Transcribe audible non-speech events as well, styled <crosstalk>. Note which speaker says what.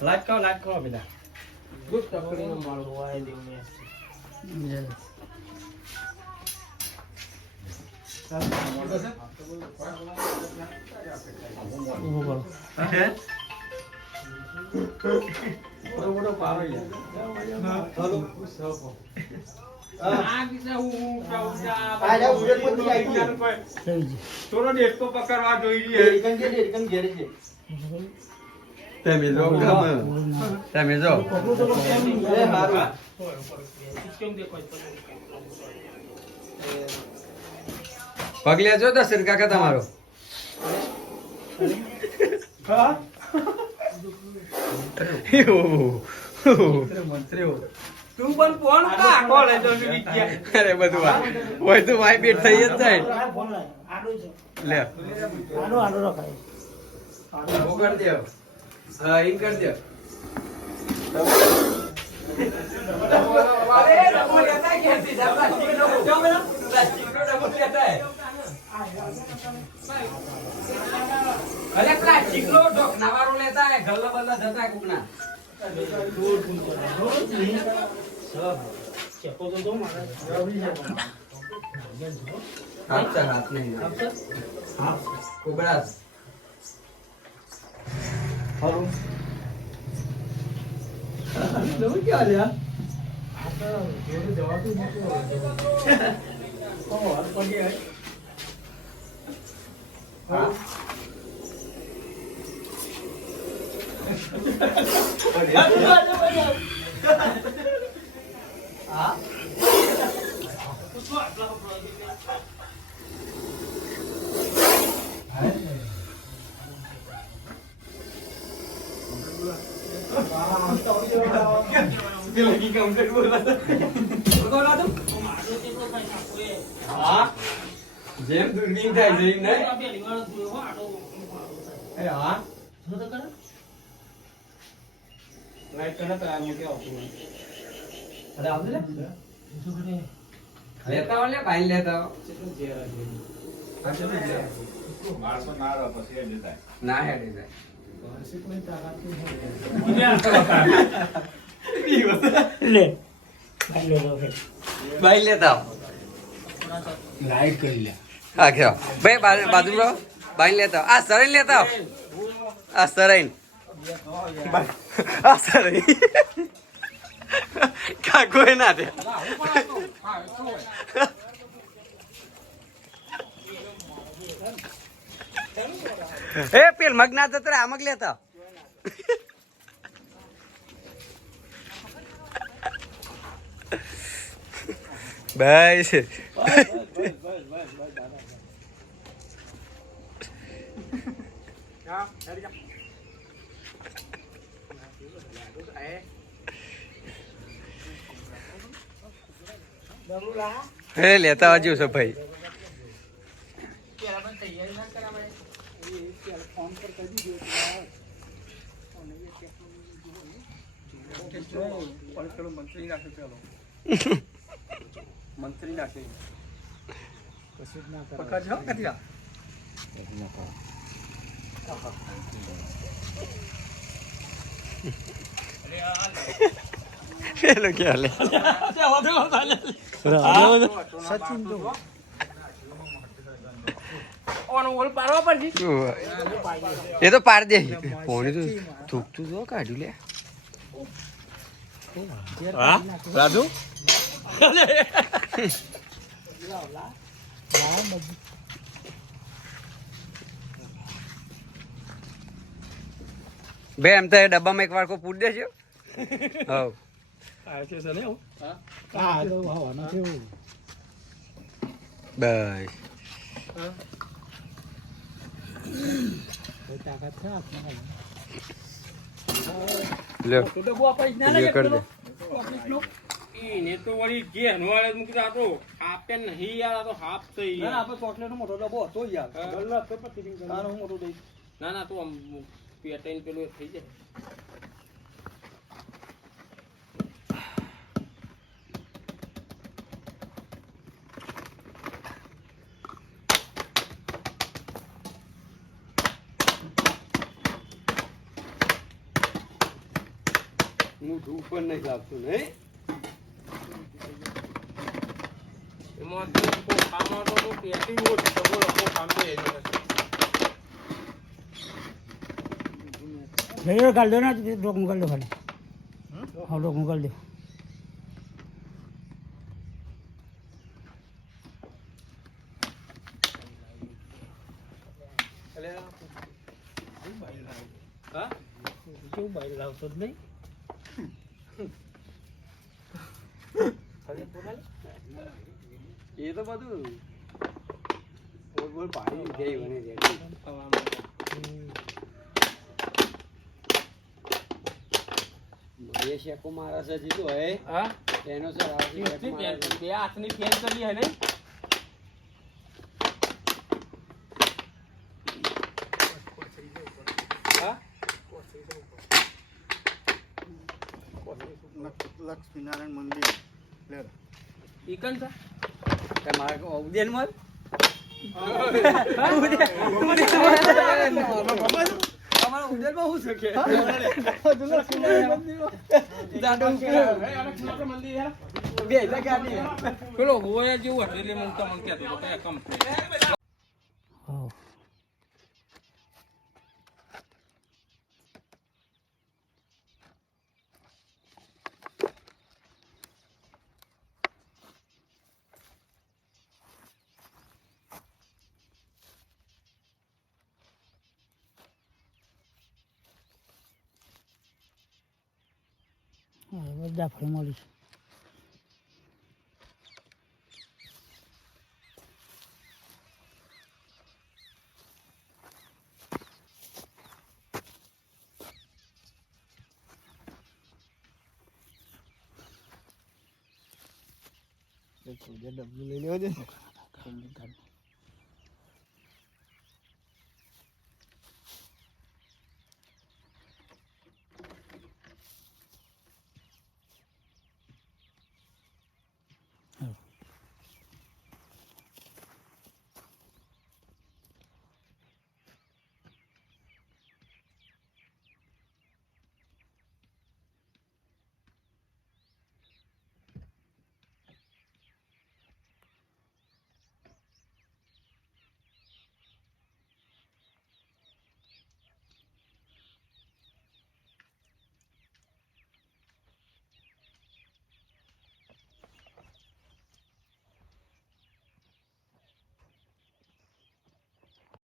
Speaker 1: Light કરો બેટા
Speaker 2: દૂધ ચકલીનો માળો વાય દેવ ને ઊભો કરો
Speaker 1: મોટો મોટો પારો
Speaker 2: થઈ ગયું
Speaker 1: થોડો ડેટકો પકડવા જોઈ રહી તમે જો તમે જો પગલે જો તો સિર કાકા તમારો તું પણ ફોન કા કોલે તો અરે બધું આ હોય તો પેટ થઈ જ જાય લે
Speaker 2: આડો આડો રખાય
Speaker 1: ઓ કર દે હા અરે પ્લાસ્ટિક નો લેતા હે ગલ્લા બલ્લા જતા કુકના.
Speaker 2: ચેકો તો દો મારે
Speaker 1: હાથ નહીં હાથ ફરું શું કે અલ્યા Yeah, yeah, yeah, yeah. નહીં કુબડા
Speaker 2: હલો
Speaker 1: તમે ક્યાં રહ્યા જેમ દુર્ગી થાય. જેમ નહીં એ હા લાઈટ કરે તો આ મોટી આવતું અરે આવજે લે લેતા હો ભાઈ લેતા હો ના હેડે જાય.
Speaker 2: ભાઈ
Speaker 1: લેતા
Speaker 2: લાઈટ કરી લે.
Speaker 1: હા ખેરો ભાઈ બા- બાજુમાં રહો. ભાઈ લેતા આ સરાઈ લેતા આ સરાઈ આ સરાઈ કાકો ના દે એ પેલ મગ ના જતો રે આ મગ લેતા હો. બસ એ લેતા નાખે છો ભાઈ
Speaker 3: મંત્રી નાખે
Speaker 2: કશું જ ના
Speaker 3: પકડજો
Speaker 1: પેલો <laughs>
Speaker 2: સચિન તો
Speaker 1: એ તો પાડ દે. પોણી તો થૂકતું તો કાઢ્યું લે.
Speaker 3: રાજુ?
Speaker 1: બે એમ તો એ ડબ્બામાં એક વાળકો પૂટ દેજો. હવ. બસ.
Speaker 2: કોઈ તાકાત છે
Speaker 3: તો
Speaker 1: દે.
Speaker 4: એને વળી જે હનવાળે મૂકી નહીં યાર આ તો હાફ થઈ
Speaker 3: ના. આપણે ચોકલેટનો મોટો ડબ્બો હતો યાર. ગલ્લા તો પછી હું મોટો દઈ
Speaker 4: ના ના તું આમ પેટાઈને પેલું થઈ જાય.
Speaker 1: મોઢું ઉપર નહીં લાગતું નહીં?
Speaker 4: એમાં તો કોખામાં તો હું પેટી બોલો કોખામ તો એની નથી.
Speaker 2: લઈ કાઢ દો ને રોકું કાઢ દો ખાલી. હા દો.
Speaker 3: કેવું બાઈ લાવતો જ નહીં?
Speaker 1: એ તો બધું બોલ બોલ પાણી જઈ શેકો મારા છે જીતો હે
Speaker 4: હાથની પેન કરી હા?
Speaker 2: લક્ષ્મીનારાયણ મંદિર.
Speaker 4: ઈકન છે
Speaker 1: કે મારે ઉદેન મત અમારા ઉદેનમાં શું છે કે
Speaker 4: મંદિર
Speaker 1: બે હજાર
Speaker 4: પેલો હોય જેવું હતું એટલે મને તમને કહેતો કયા કંપની
Speaker 2: હા બધા ફળ મળી ડબલું લઈ લેવા દે